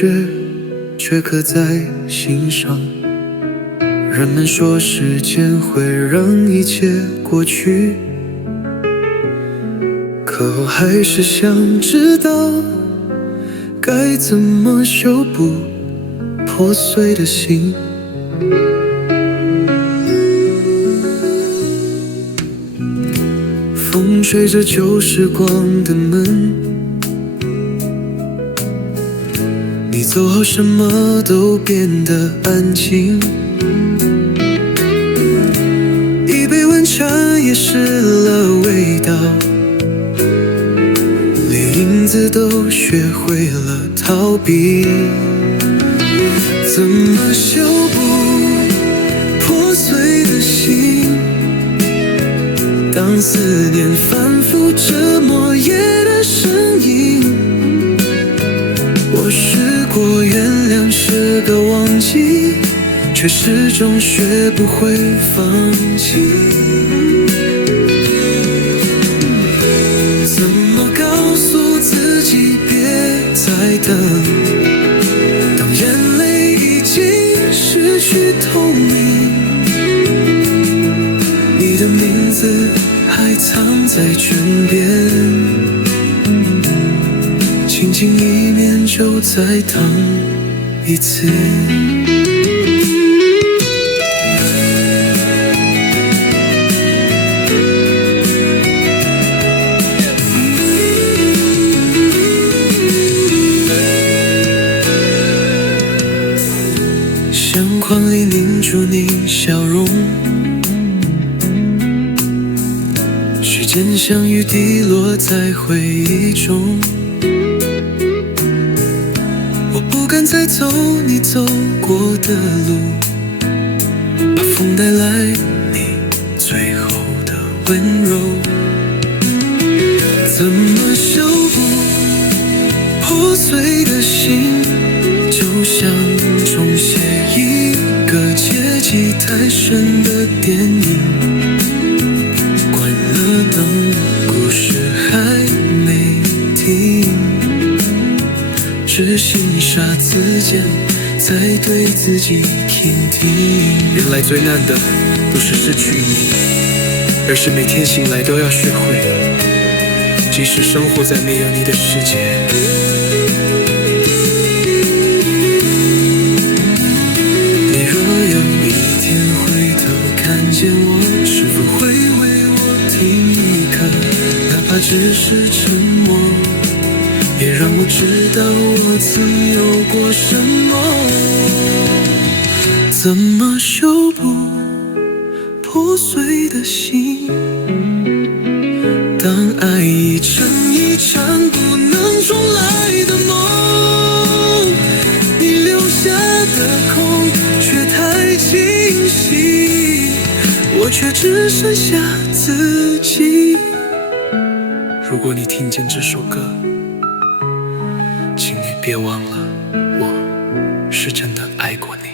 雪，却刻在心上。人们说时间会让一切过去，可我还是想知道，该怎么修补破碎的心。风吹着旧时光的门，你走后什么都变得安静，一杯温茶也失了味道，连影子都学会了逃避。怎么修补破碎的心？当思念反复折磨夜的声音，我试过原谅，试个忘记，却始终学不会放弃。怎么告诉自己别再等？当眼泪已经失去透明，你的名字还藏在枕边，轻轻一面就再疼一次。相框里凝住你笑容，时间像雨滴落在回忆中，我不敢再走你走过的路，把风带来你最后的温柔。怎么修补破碎的心？就像重写一个结局太深的电影，关了灯，故事还没停，只欣赏自己在对自己倾听。原来最难的不是失去你，而是每天醒来都要学会，即使生活在没有你的世界。你若有一天回头看见我，是否会为我听一刻？哪怕只是沉默，也让我知道我曾有过什么。怎么修补破碎的心？当爱已成一场不能重来的梦，你留下的空却太清晰，我却只剩下自己。如果你听见这首歌，请你别忘了，我是真的爱过你。